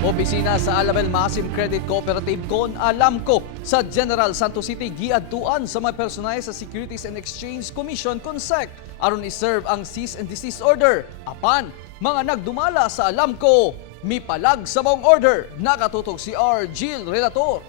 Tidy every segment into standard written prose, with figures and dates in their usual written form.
Opisina sa Alabel Masim Credit Cooperative Con Alamco sa General Santos City giadtuan sa mga personay sa Securities and Exchange Commission CONSEC aron iserve ang cease and desist order. Apan, mga nagdumala sa Alamco, mipalag sa maong order. Nakatutok si R. Gil Relator.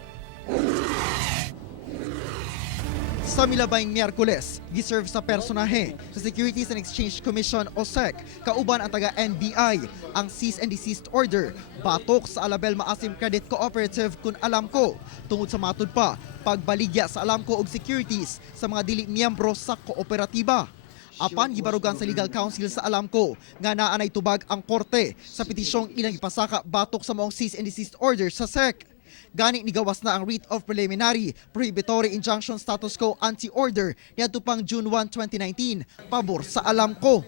Sa milabayng Miyerkules, giserve sa personahe sa Securities and Exchange Commission o SEC, kauban ang taga-NBI, ang cease and desist order batok sa Alabel Maasim Credit Cooperative Con Alamco tungod sa matud pa pagbaligya sa Alamco og securities sa mga dili miyembro sa kooperatiba. Apan gibarugan sa Legal Counsel sa Alamco nga naa nay tubag ang korte sa petisyong ilang ipasaka batok sa maong cease and desist order sa SEC. Gani ni gawas na ang writ of preliminary prohibitory injunction status quo anti-order niadto pang June 1, 2019 pabor sa Alamco.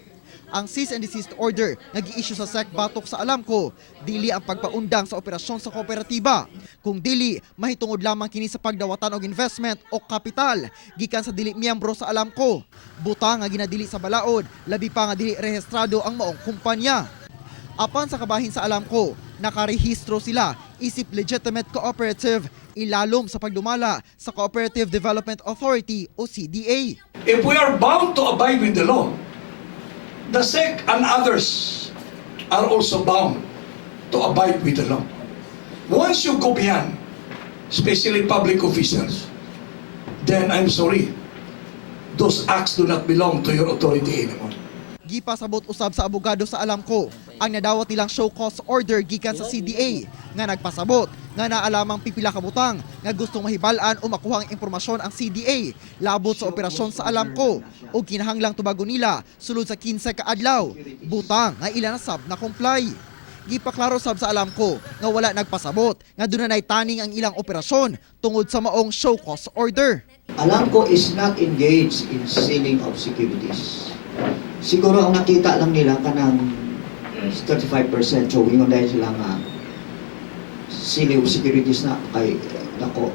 Ang cease and desist order nga gi-issue sa SEC batok sa Alamco dili ang pagpaundang sa operasyon sa kooperatiba. Kung dili, mahitungod lamang kini sa pagdawatan og investment o kapital gikan sa dili miyembro sa Alamco. Butang nga ginadili sa balaod, labi pa nga dili rehistrado ang maong kumpanya. Apan sa kabahin sa Alamco, nakarehistro sila isip legitimate cooperative ilalom sa pagdumala sa Cooperative Development Authority o CDA. If we are bound to abide with the law, the SEC and others are also bound to abide with the law. Once you go beyond, especially public officials, then I'm sorry, those acts do not belong to your authority anymore. Gipasabot usab sa abogado sa Alamco ang nadawat nilang show cause order gikan sa CDA nga nagpasabot nga naalamang pipila ka butang nga gustong mahibal-an o makuha ang impormasyon ang CDA labot sa operasyon sa Alamco o kinahanglang tubagon nila sulod sa 15 ka adlaw butang nga ila nasab na comply. Gipaklaro sab sa Alamco nga wala nagpasabot nga dunay taning ang ilang operasyon tungod sa maong show cause order. Alamco is not engaged in selling of securities. Siguro ang nakita lang nila kanang 35% showing on dahil sila nga selling of securities na kay nako.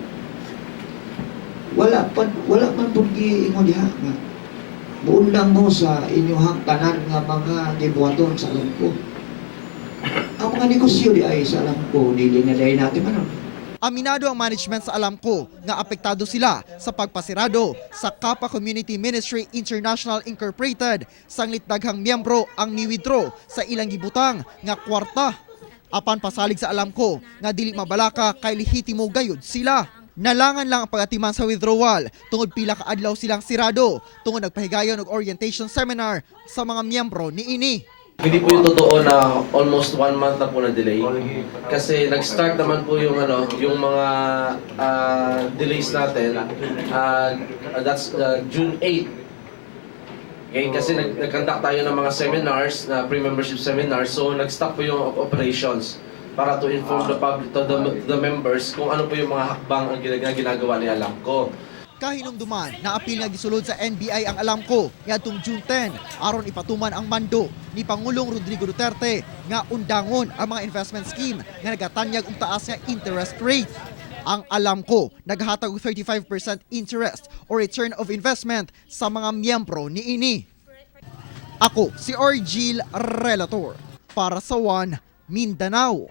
Wala man puggi ingon diha nga buundang mo sa inyong tanan nga mga gibuhaton sa Alamco. Ang mga negosyo di ay sa Alamco dili na dahil natin man. Aminado ang management sa Alamco nga apektado sila sa pagpasirado sa Kappa Community Ministry International Incorporated sanglit daghang miyembro ang ni-withdraw sa ilang gibutang nga kwarta. Apan pasalig sa Alamco nga dili mabalaka kay lehitimo gayud sila. Nalangan lang ang pagatiman sa withdrawal tungod pila ka adlaw silang sirado tungod nagpahigayon og orientation seminar sa mga miyembro niini. Hindi po yung totoo na almost 1 month na po na delay. Kasi nag-start naman po yung yung mga delays natin. That's June 8. Okay, kasi nag-conduct tayo ng mga seminars, na pre-membership seminars. So nag-stop po yung operations para to inform the public, to the members kung ano po yung mga hakbang ang ginagawa ni Alamco. Kahinumduman, naapil nga gisulod sa NBI ang Alamco niadtong June 10 aron ipatuman ang mando ni Pangulong Rodrigo Duterte nga undangon ang mga investment scheme nga nagatanyag og taas nga interest rate. Ang Alamco naghatag og 35% interest or return of investment sa mga miyembro niini. Ako si Orgil Relator para sa One Mindanao.